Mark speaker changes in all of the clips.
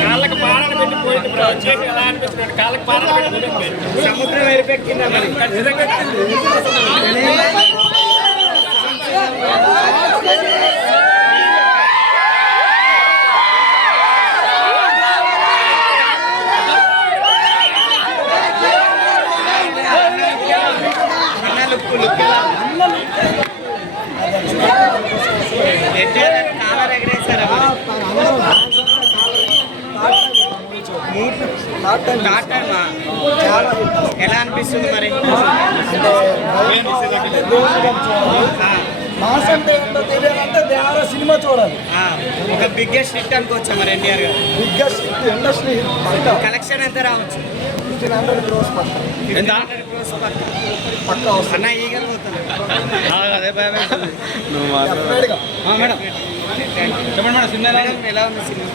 Speaker 1: కాళ్ళకి పారణ పెట్టి పోయింది వచ్చేసి ఎలా కాళ్ళకి పారణ పెట్టి
Speaker 2: సముద్రం ఎరిపెట్టిందా మరి
Speaker 3: అన్న లుక్ లుక్ ఎలా ఎన్టీఆర్ గారు కాలర్ ఎగరేశారా థర్డ్ టైమా? ఎలా అనిపిస్తుంది మరి?
Speaker 4: మాస్ అంటే ఏంటో తెలియాలంటే దేవర సినిమా చూడాలి.
Speaker 3: ఒక బిగ్గెస్ట్ హిట్ అనుకోవచ్చా మరి ఎన్టీఆర్ గారు?
Speaker 4: బిగ్గెస్ట్ ఇండస్ట్రీ
Speaker 3: కలెక్షన్ ఎంత రావచ్చు?
Speaker 4: ఫిఫ్టీన్ హండ్రెడ్ క్రోస్ పక్క.
Speaker 3: ఎంత? క్రోస్ పక్క. పక్క వస్తుంది. అన్న ఈగలు పోతున్నారు
Speaker 4: డెఫినెట్గా
Speaker 3: మేడం ఎలా ఉంది సినిమా?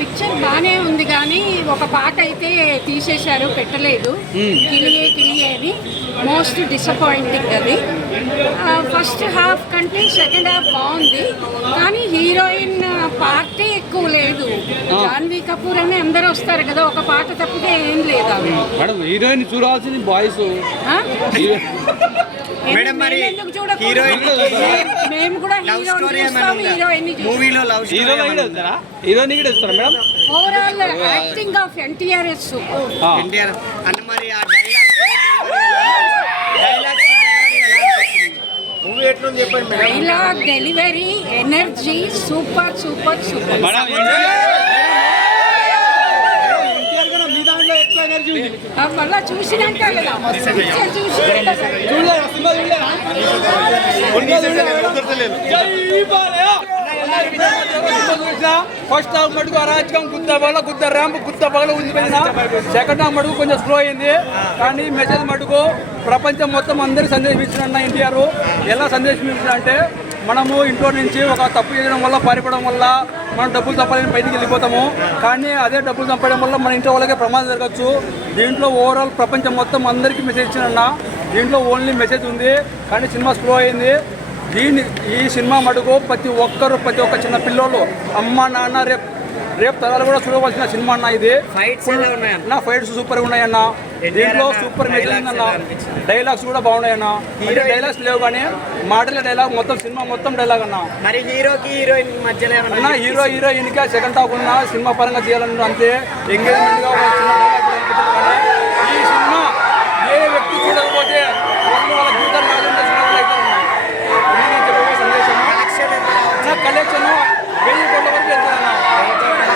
Speaker 5: పిక్చర్ బాగానే ఉంది కానీ ఒక పాట అయితే తీసేశారు పెట్టలేదు. కిలియే కిలియే అని. మోస్ట్ డిసప్పాయింటింగ్ అది. ఫస్ట్ హాఫ్ కంటే సెకండ్ హాఫ్ బాగుంది. కానీ హీరోయిన్ పార్టీ ఎక్కువ లేదు. జాన్వీ కపూర్ అని అందరూ వస్తారు కదా ఒక పాట తప్పితే ఏం లేదు.
Speaker 4: మేడం హీరోయిన్ చూడాల్సింది బాయ్స్?
Speaker 3: మేడం మరి మేము ఎందుకు చూడకూడదు? హీరోయిన్
Speaker 5: మేము కూడా లవ్ హీరోని స్టోరీ చూస్తాం హీరోయిన్
Speaker 3: మూవీలో లవ్ హీరో స్టోరీ కూడా వస్తారా హీరోని కూడా వస్తారా madam?
Speaker 5: Overall acting of NTR is super
Speaker 3: ఆ. ఎన్టీఆర్ అన్న మరి ఆ డైలాగ్స్
Speaker 4: మూవీ ఎట్లుంది చెప్పండి madam?
Speaker 5: Dialogue delivery energy super super super madam కన్నా
Speaker 4: మీ దాంట్లో ఎక్కువ ఎనర్జీ ఉంది
Speaker 5: మళ్ళా చూసినాక కదా.
Speaker 4: ఫస్ట్ హాఫ్ మటుకు అరాచకం గుద్ద బగల గుద్ద ర్యాంప్ గుద్ద బగల ఉండిపోయిన సెకండ్ హాఫ్ మటుకు కొంచెం స్లో అయింది. కానీ మెసేజ్ మటుకు ప్రపంచం మొత్తం అందరి సందేశం ఇచ్చిన ఎన్టీఆర్. ఎలా సందేశం ఇచ్చిన అంటే మనము ఇంట్లో నుంచి ఒక తప్పు చేయడం వల్ల పారిపోవడం వల్ల మనం డబ్బులు తప్పాలని బయటికి వెళ్ళిపోతాము. కానీ అదే డబ్బులు తప్పడం వల్ల మన ఇంట్లో వాళ్ళకే ప్రమాదం జరగచ్చు. దీంట్లో ఓవరాల్ ప్రపంచం మొత్తం అందరికీ మెసేజ్ ఇచ్చిన దీంట్లో ఓన్లీ మెసేజ్ ఉంది. కానీ సినిమా స్లో అయింది. దీని ఈ సినిమా మటుకు ప్రతి ఒక్కరు ప్రతి ఒక్క చిన్న పిల్లోళ్ళు అమ్మ నాన్న రేపు రేపు తరాలు కూడా చూడవలసిన సినిమా అన్న ఇది. నా ఫైట్స్ సూపర్ ఉన్నాయన్న దీంట్లో సూపర్ మెసేజ్ ఉందన్న డైలాగ్స్ కూడా బాగున్నాయన్న అంటే డైలాగ్స్ లేవు కానీ మాటల డైలాగ్ మొత్తం సినిమా మొత్తం డైలాగ్
Speaker 3: అన్న. మరి హీరోకి హీరోయిన్ మధ్యలో
Speaker 4: అన్న హీరో హీరోయిన్గా సెకండ్ హాఫ్ ఉన్న సినిమా పరంగా చేయాలని అంతే. ఎంగేజ్మెంట్గా ఒక చిన్న dialogue కూడా అనిపించదు కానీ ఈ సినిమా ఏ వ్యక్తి చూడకపోతే వాళ్ళు వాళ్ళ జీవితాలు నాశనం చేసిన వాళ్ళు అయితే ఉన్నారు. ఇది నేను చెప్పబోయే సందేశం కలెక్షన్ ఎంత రావచ్చు నా కలెక్షన్ వెయ్యి కోట్ల వరకు వెళ్తాను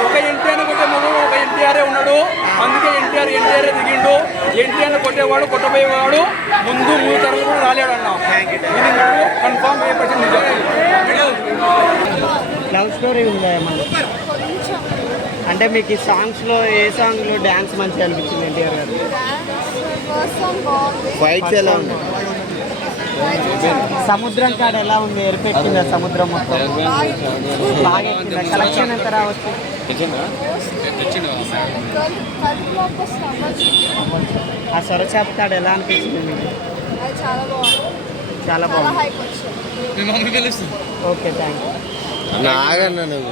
Speaker 4: ఒక ఎన్టీఆర్ కొట్టే మొదలు ఒక ఎన్టీఆర్ ఉన్నాడు అందుకే ఎన్టీఆర్ ఎన్టీఆర్ దిగిండు. ఎన్టీఆర్ కొట్టేవాడు కొట్టబోయేవాడు. ముందు మూడు తరగతి కూడా రాలేడు అన్న ఇది కన్ఫామ్
Speaker 3: లవ్ స్టోరీ ఉందా అంటే మీకు ఈ సాంగ్స్లో ఏ సాంగ్లో డాన్స్ మంచిగా అనిపించింది ఎన్టీఆర్ గారు?
Speaker 4: ఫైట్స్ ఎలా ఉంది?
Speaker 3: సముద్రం కాడ ఎలా ఉంది? ఎరిపెట్టిందా సముద్రం మొత్తం? బాగా ఎక్కిందా? కలెక్షన్ ఎంత రావచ్చు? ఆ సొరచాప కాడ ఎలా అనిపించింది మీకు? చాలా బాగుంది. ఓకే థ్యాంక్ యూ
Speaker 4: నాగన్న నువ్వు.